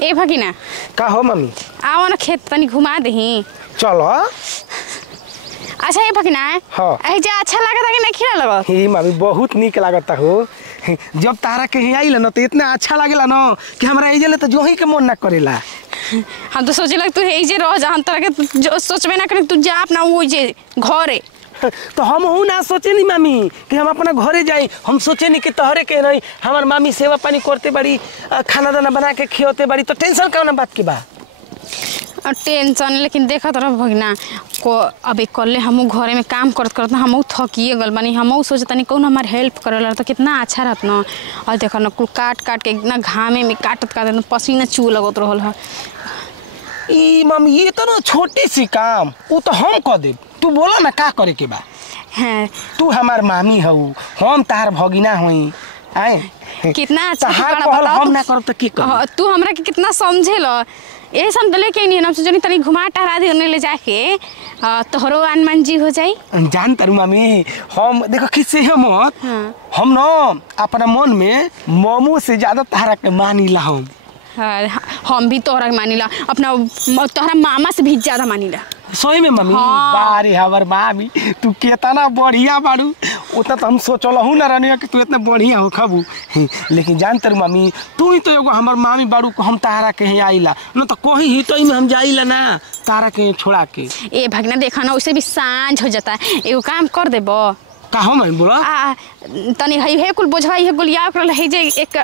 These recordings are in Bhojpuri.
ए भगिना का हो मम्मी? आओ ना खेत तनी घुमा दही। चलो। अच्छा ए भगिना हाँ जे अच्छा लागता कि नहीं खिला लगा? हे मम्मी बहुत निक लागता हो। जब तारा कहीं आइला ना तो इतना अच्छा लागेला ना कि हमरा एजे ले तो जोही के मन ना करेला। हम तो सोचे लग तू एजे रह जा, हम तोरा के जो सोचबे ना करे तू जा अपना वो जे घरे। तो हम हूँ ना सोचे नहीं मामी कि हम अपना घरे जाई, हम सोचे नहीं कि तोहरे के नहीं हमार मामी सेवा पानी करते बड़ी, खाना दाना बना के खियोते बड़ी, तो टेंशन कौन बात की बा? टेंशन लेकिन देखत रह भगिना को अबे कल हम घरे में काम करत करत ना हम थकिए गल बानी। हम सोचतनी कौन हमार हेल्प करेला तो कितना अच्छा रहत ना। और देख ना कुल काट काट के इतना घामे में काटत काटत पसीना चू लगत रहल है। ई मम्मी ये तो ना छोटी सी काम वो तो हम कर दे, तू बोला ना का करे के बा। हैं तू हमार मामी हऊ, हम तार भगिना हुई आए कितना अच्छा हम ना करब तो की कर? तू हमरा के कितना समझेला। यही सब तो लेके नहीं हम सोचनी तनी घुमा टहरा दी उन्हें ले जाके तोहरो अनुमान जी हो जाई। जान तारू मामी हम देखो किससे है मत। हाँ। हम ना अपना मन में मोमो से ज्यादा तारा के मानीला। हम भी तोहरा मानीला, अपना तोहरा मामा से भी ज्यादा मानीला। सोई में मम्मी। हाँ। बारे हमार मामी तू कितना बढ़िया बाड़ू, उतना तो हम सोचलहू ना रहनी कि तू इतना बढ़िया हो खबू। लेकिन जान तारू मामी तू ही तो एगो हमार मामी बाड़ू को हम तारा के ही आइला न तो कोई ही तो हम जाइला ना तारा के छोड़ा के। ए भगना देखा ना उसे भी सांझ हो जाता है, एगो काम कर देबो का हो मैं बोला तनी हे कुल बोझवा हे गुलिया कर हे जे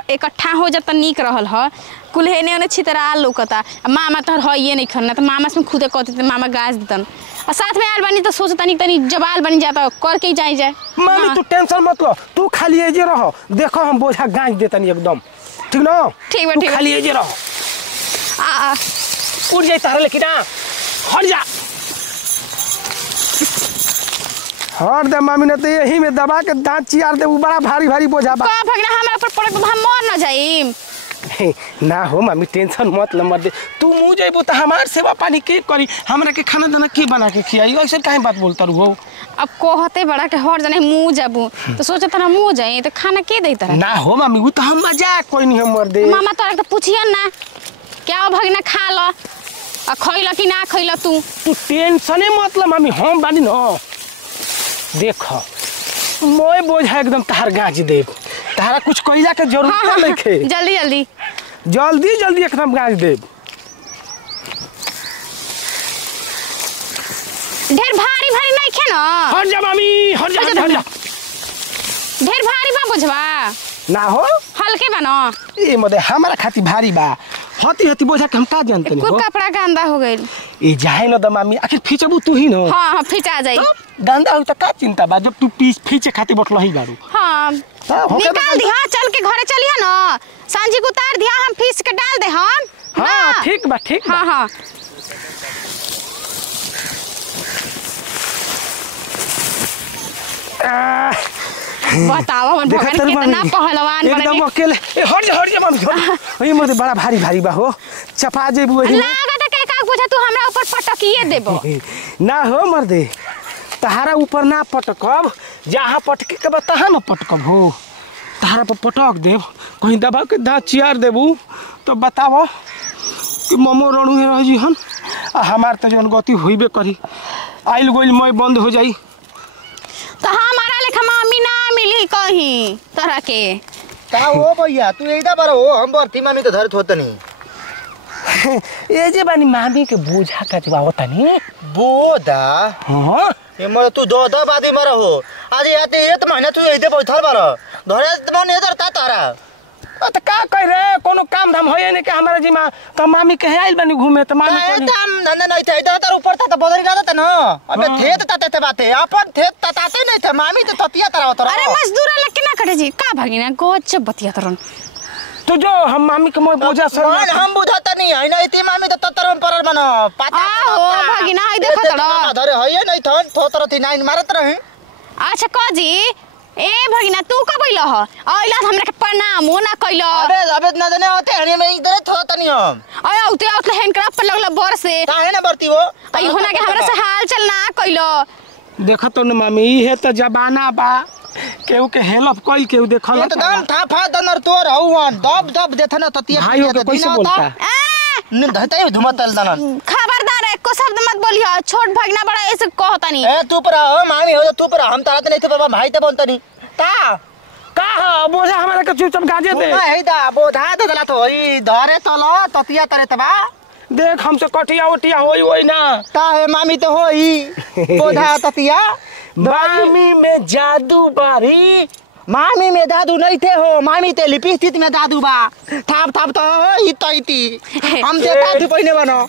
इकट्ठा हो जाता नीक रहल ह कुल हे ने छितरा लौकता। मामा तोहर है ये नहीं खरना तो मामा से खुदे कहते मामा गाज देतन और साथ में आल बनी तो सोच तनी तनी जबाल बन जाता करके ही जाए जाए। मामी तू टेंशन मत लो, तू खाली एजे रहो, देखो हम बोझा गाज देतनी एकदम ठीक ना। ठीक बा ठीक खाली एजे रहो। उड़ जाए तारा लेकिन हट जा। हट दे मामी ने तो यही में दबा के दांत चियार दे, वो बड़ा भारी भारी बोझा बा। का भगना हमरा ऊपर पड़े तो हम मर ना जाई ना हो मामी टेंशन मत ल मत दे। तू मुँह जाइबो तो हमार सेवा पानी के करी, हमरा के खाना दाना के बना के खियाई, ऐसे काहे बात बोलता रहो। अब कहते बड़ा के हर जने मुँह जाबू तो सोचा तारा मुँह जाई तो खाना के दे तारा ना हो मामी वो तो हम मजाक कोई नहीं हम मर दे। मामा तोरा तो पूछियन ना क्या भगना खा लो और खइला कि ना खइला तू टेंशने मत ल मामी हम बानी न। देख मैं बोझा एकदम तार गाज दे, तारा कुछ कइला के जरूरत नहीं खे। जल्दी जल्दी जल्दी जल्दी एकदम गाज दे। ढेर भारी भारी नहीं खे ना। हट जा मामी हट जा हट जा। ढेर भारी बा बुझवा ना हो हल्के बा ना। ए मदे हमारा खाती भारी बा, हती हती बोझा के हम का जानते नहीं। कुल कपड़ा गंदा हो गइल। ए जाए न द मामी आखिर फीचबू तू ही न। हां हां फिचा जाई तो गंदा हो तो का चिंता बा जब तू पीस फीचे खाती बटल ही बाड़ू। हां निकाल दी। हां चल के घरे चलिया ना, सांझी को उतार दिया हम फीस के डाल दे हम। हां ठीक बा ठीक बा। हां हां बताओ मन भगवान कितना पहलवान बन एकदम अकेले। ए हट जा मामी। ए मदे बड़ा भारी भारी बा हो, चपा जेबू वही लागत के का बुझा तू हमरा ऊपर पटकिए देबो। ना हो मर्दे तहारा ऊपर ना पटकब, जहाँ पटके के तहाँ न पटकब हो, तहारा पर पटक देव कहीं दबा के दाँत चियार देबू तो बताओ कि ममो रणु है रह जी हन हमार तो जन गति होइबे करी, आइल गोइल मैं बंद हो जाई तो हमारा लेखा मामी ना मिली कहीं तरह के। का हो भैया तू एदा बार हो, हम बरती मामी तो धरत होत नहीं। ए जे बानी मामी के बोझा कचवावता नी बोदा। हां ए मर तू दो बादी मर हो आज याते एक महीना तू एदे बैठल बार धरे मन एदर ता तारा त का कह रे कोनो काम धाम होए ने के हमारा जी मां त मामी के आइल बानी घूमे त मामी ए दाम धंधे नहीं थे इधर तार ऊपर था तो बदरी ना था ना। अबे थे ताते बाते अपन थे ताते नहीं थे मामी तो तपिया तारा होत। अरे मजदूर लग के ना करे जी का भगिना गोच बतिया तरन तो जो हम मामी के मोय बोझा सर हम बुझाता नहीं है ना इती मामी तो ततरम परर बना पाता हो भगिना आई देखत रह धरे है नहीं थन थोतर थी नाइन मारत रहे। अच्छा क जी ए भगिना तू कब अइला ह अइला हमरा के प्रणाम हो ना कइला। अबे न देने होते हनी में इधर थोता नहीं हम अय औते औते हैंडक्राफ्ट पर लगला बर से काहे ना बरती वो अइ होना के हमरा से हाल चल ना कइला। देखत न मामी हे त जमाना बा केहू के हेल्प कई केहू देखल एकदम था फा दनर तोर हउन दब दब देथन ततिया भाई हो के कैसे बोलता। न धते धुमत तल दनन खबरदार है को शब्द मत बोलियो छोट भगना बड़ा ऐसे कहता नहीं ए तू पर हो मामी हो तू पर हम तारा त नहीं थे बाबा भाई त बनतनी का का बोझा हमारा के चुपचाप गाजे दे है दा बोधा दे दला तो ई धरे तल ततिया तरे तबा देख हमसे कटिया उटिया होई ना ता है मामी तो होई बोधा ततिया मामी में जादू बारी मामी में दादू नहीं थे हो मामी ते लिपस्टिक में दादू बा थाप थाप तो इती हम ते दादू पहिने बनो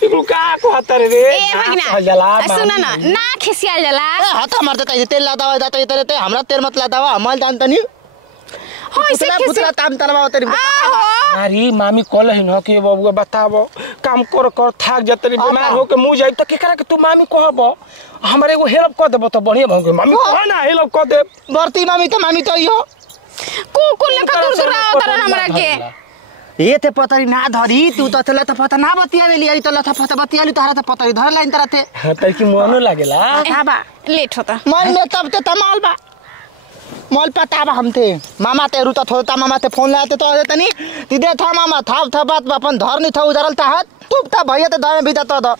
तू का कहतर रे ए भगना सुन ना खिसियाल जला हाथ मार देता तेल ला दवा जाता इतरे ते हमरा तेल मत ला दवा हमल जानतनी हो इसे पुतला ताम तलवा तेरी अरे मामी कहल ही न कि बबुआ बताबो काम कर कर थाक जतरी बीमार हो के मुंह जाई त केकरा के तू मामी कहबो हमरे एगो हेल्प कर देबो त बढ़िया भंगे मामी कह ना हेल्प कर दे बरती मामी तो इहो कुकुल ने दूर दूर आवत हमरा के ये ते पतरी ना धरी तू तो चला त पता ना बतिया ले लिया तो लथा पता बतिया ली तारा त पतरी धर लाइन तरह थे त की मोनो लागेला हां बा लेट होता मन में तब ते तमाल बा मॉल पता बा हमते मामा ते रुता थोता मामा ते फोन लाते तो तनी तिदे था मामा था बात अपन धर नहीं था उधरल ता हाथ तू था भैया ते दमे भीतर तो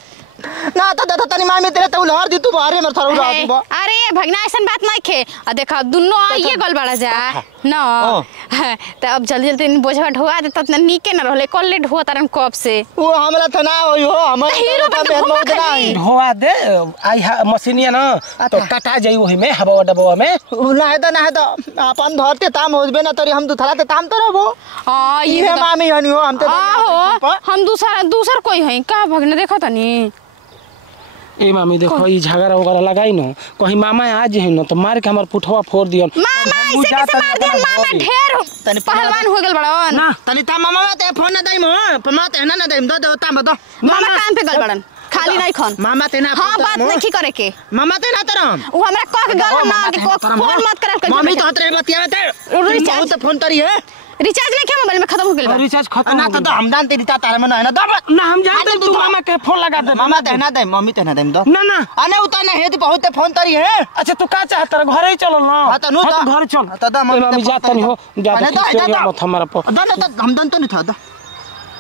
ना त तनी मामी तेरे तो लहर दी तू बारे में थरू रहा तू अरे भगना ऐसन बात नहीं खे आ देखा दुनो ये गल बड़ा जा न त अब जल्दी जल्दी बोझवा ढोआ दे त नीके न रहले कल ले ढोआ तरन कब से वो हमरा था ना होई हो हमर हीरो का बन मौज नहीं ढोआ दे आई मशीनिया ना तो कटा जाई ओही में हवा डबवा में ना है तो अपन धरते ताम होजबे ना तोरी हम दु थलाते ताम तो रहबो हां ये मामी हनी हो हम तो हम दूसर कोई है का भगना देखा तनी ए मामी देखो ई झगड़ा वगैरह लगाई न कहीं मामा आज है न तो मार के हमर पुठवा फोड़ दियन मामा ऐसे कैसे मार दियन मामा ढेर पहलवान हो गेल बड़न ना तनी ता मामा ते फोन ना दाइम मामा ते ना दाइम दो ताम दो मामा काम पे गल बड़न खाली नहीं खन मामा ते ना हां बात नहीं करे के मामा ते ना तरम वो हमरा कह के गल ना कि फोन मत करल मम्मी तो हतरे बतिया ते बहुत फोन तरी है रिचार्ज नहीं किया मोबाइल में खत्म हो गेल बा रिचार्ज खत्म ना तो हम जानते रिता तारे में ना दब ना हम जानते तू मामा के फोन लगा दे मामा ते ना दे मम्मी ते ना दे दो ना ना अने उता ना हेतु बहुत फोन तरी है अच्छा तू का चाहत रे घरे ही चलो ना हां तो नु तो घर चल तो दा मम्मी जात नहीं हो ज्यादा मत हमारा पर दो तो हम दन तो नहीं था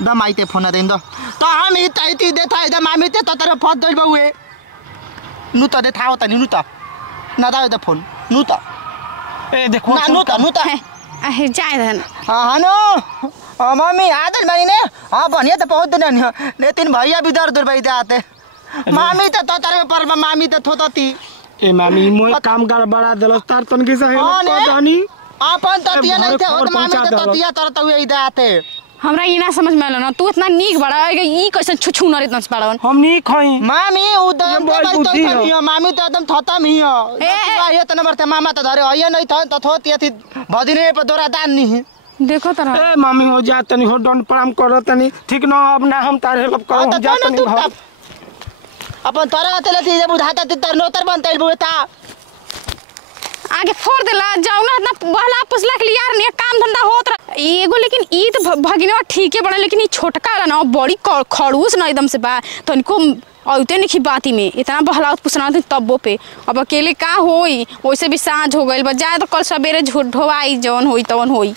दा माई ते फोन दे दो तो हम ई ताईती देता है मामी ते तो तेरे फट दल बउए नु तो दे थाओ तनी नु तो ना दा दे फोन नु तो ए देखो ना नु तो आहे जाय धन हां नो मम्मी आदल मानी ने हां बनिया तो बहुत दिन ने तीन भैया भी दर दूर भाई आते मामी तो तारे पर मामी तो थोतती ए मामी मोय काम गड़बड़ा देलस तार तन के सहे पतानी अपन ततिया नहीं थे और मामी तो ततिया तर तो ई आते हमरा ई ना समझ में आलो ना तू इतना नीक बड़ा ई कैसे छुछु न इतना बड़न हम नी खई मामी उदम तो मामी तो एकदम थता मी हो ये तो नंबर थे मामा तो धरे होय नहीं था तो थोती थी भदिने पर दोरा दान नहीं देखो तरा ए मामी हो जा तनी हो दंड प्रणाम कर तनी ठीक न अब ना हम तार हेल्प कर जा तनी अपन तोरा तले थी जब उधाता ती तर नोतर बनतैल बुता आगे फोड़ देला जाऊ ना इतना बहला पुसला के यार ने काम धंधा होत एगो लेकिन ई तो भगिनवा ठीक है बड़ा लेकिन ई छोटका वाला ना बड़ी खड़ूस ना एकदम से बा तनिको औते नहीं बाती में इतना बहला पुसना थे तब्बो पे अब अकेले का होई वैसे भी सांझ हो गइल बा जाए तो कल सवेरे ढोवाई जवन होई तवन होई